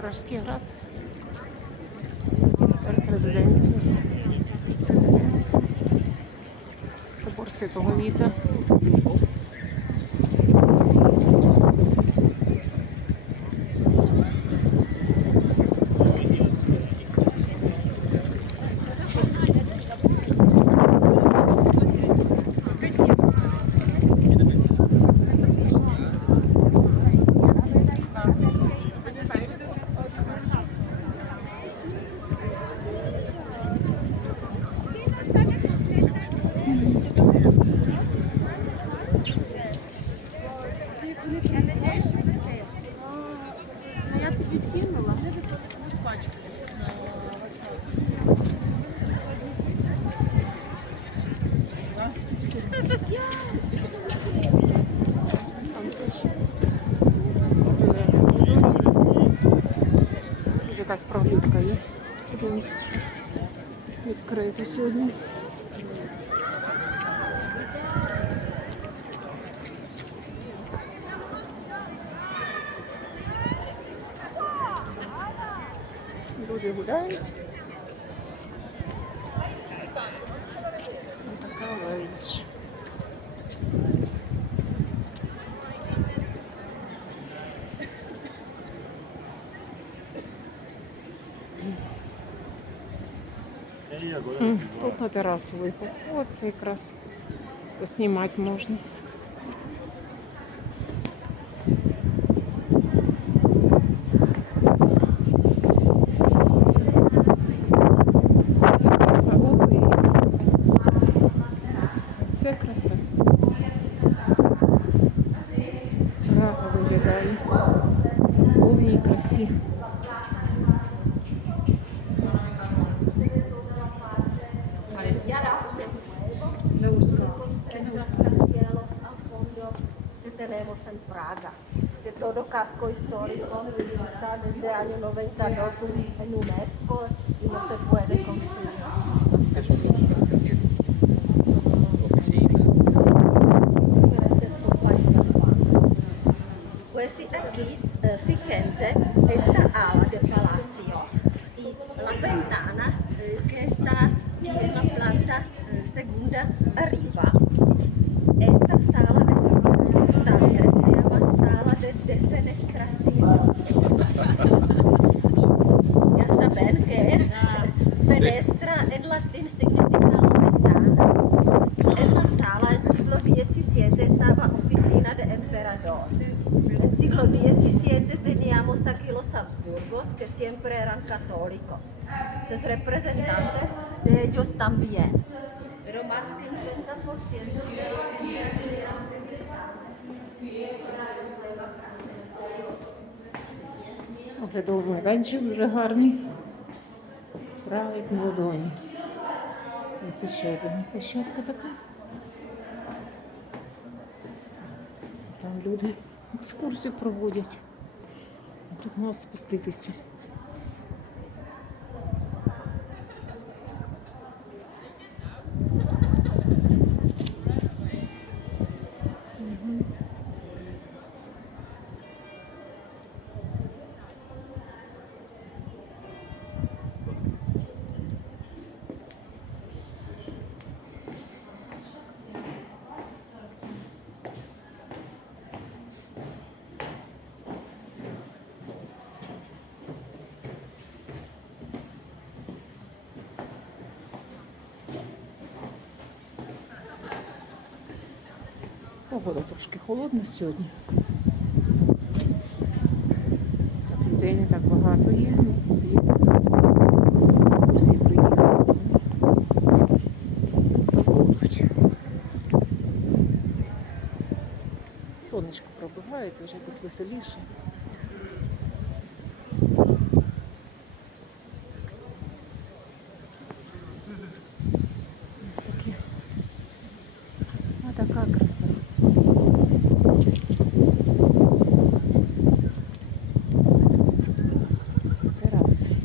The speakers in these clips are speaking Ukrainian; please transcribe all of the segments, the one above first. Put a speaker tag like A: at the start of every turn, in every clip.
A: Пражський град. Резиденція. Собор Святого Віта. Відкрито сьогодні. Люди гуляють. Ось така велич. М, Тут на терасу виход. Оце якраз поснімати можна.
B: Tenemos en Praga, que todo casco histórico está desde el año 92 en UNESCO y no se puede construir. Diferentes compañías. Pues sí, aquí, eh, fíjense, esta eran católicos. Entonces representantes de ellos también. Pero más que el 90% de
A: Оглядовий майданчик дуже гарний. Править на ладоні. І це ще одна площадка така. Там люди екскурсію проводять. Тут можна спуститися. Погода трошки холодна сьогодні. Людей не так багато є. і Екскурсії приїхали. Будуть. Сонечко пробивається, вже якось веселіше. Такі. А така краса. Тераси.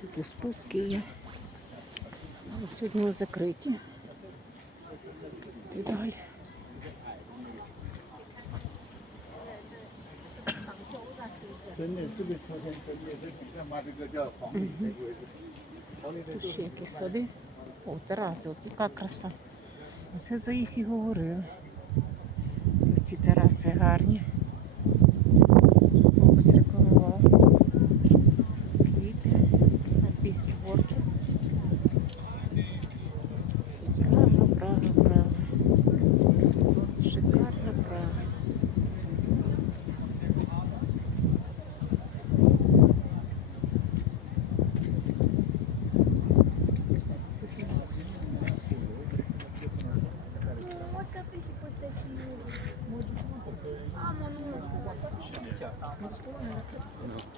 A: Тут спуски є. Але Сьогодні закриті. І далі. Тут ще якісь сади. О, тераси, от яка краса. Оце за їх і говорили. Ось ці тераси гарні.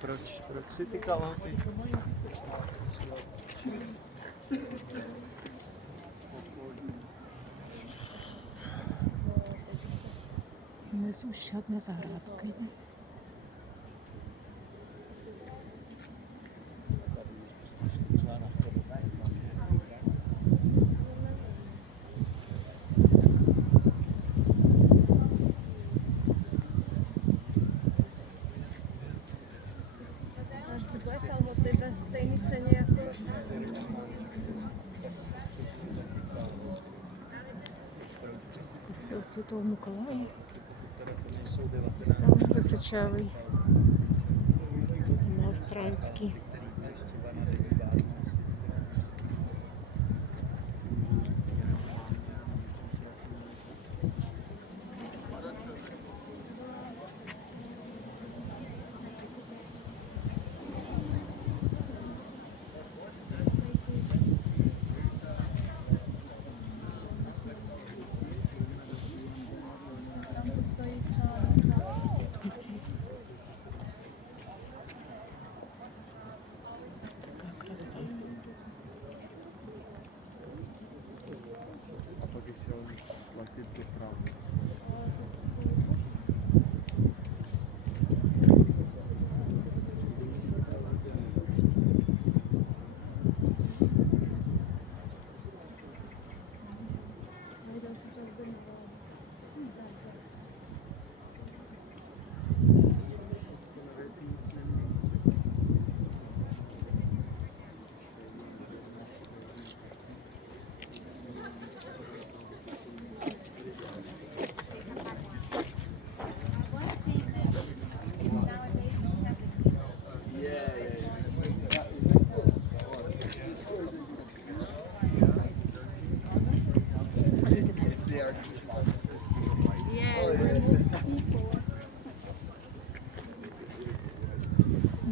C: Proč, proč si ty kalhoty?
A: Внизу ще одна заградка Святого Миколая. Самий височавий. Австральський.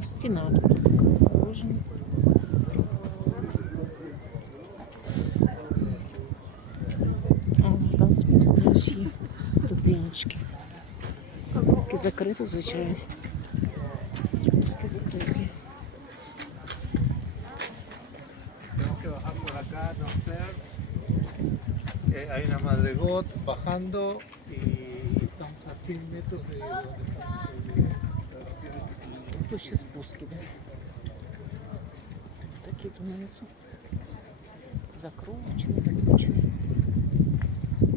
A: Ну, Стіна тут така положена. А, вон там спуск наш є. Ступенечки. Тільки закрито, звичайно.
C: Madregot bajando y estamos a 100 metros de donde estamos.
A: Тут ще спуски. Такі тут нанесу. Закручені, закручені.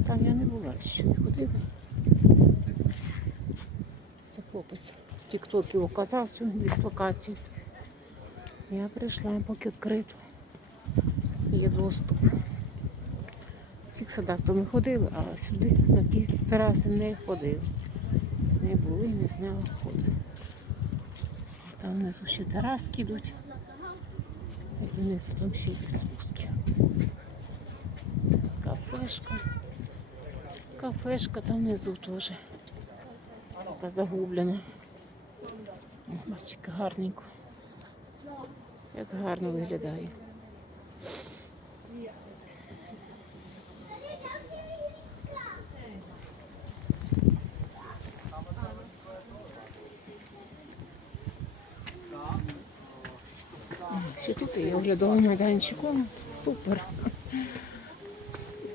A: Там я не була, ще не ходила. Це хлопець в Тіктокі указав цю дислокацію. Я прийшла, поки відкрито. Є доступ. В цих садах то ми ходили, а сюди на ті тераси не ходили. Не були, не знала ходу. Там внизу ще тераски йдуть. І внизу там ще йдуть спуски. Кафешка. Кафешка там внизу теж. Така загублена. О, Бачиш, гарненько. Як гарно виглядає. Ще тут є оглядовий майданчик. О, супер.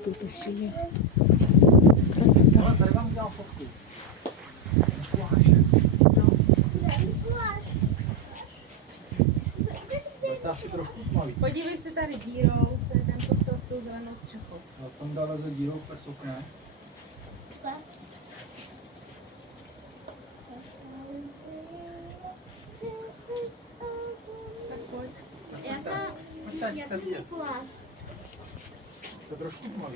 A: Тут ще є красота.
C: asi trošku tmavý.
B: Podívej se tady dírou, to je ten postel s tou zelenou střechou.
C: No, tam dále za dírou přes okna.
B: Pojď.
C: Tak tam, tam, tam, tam,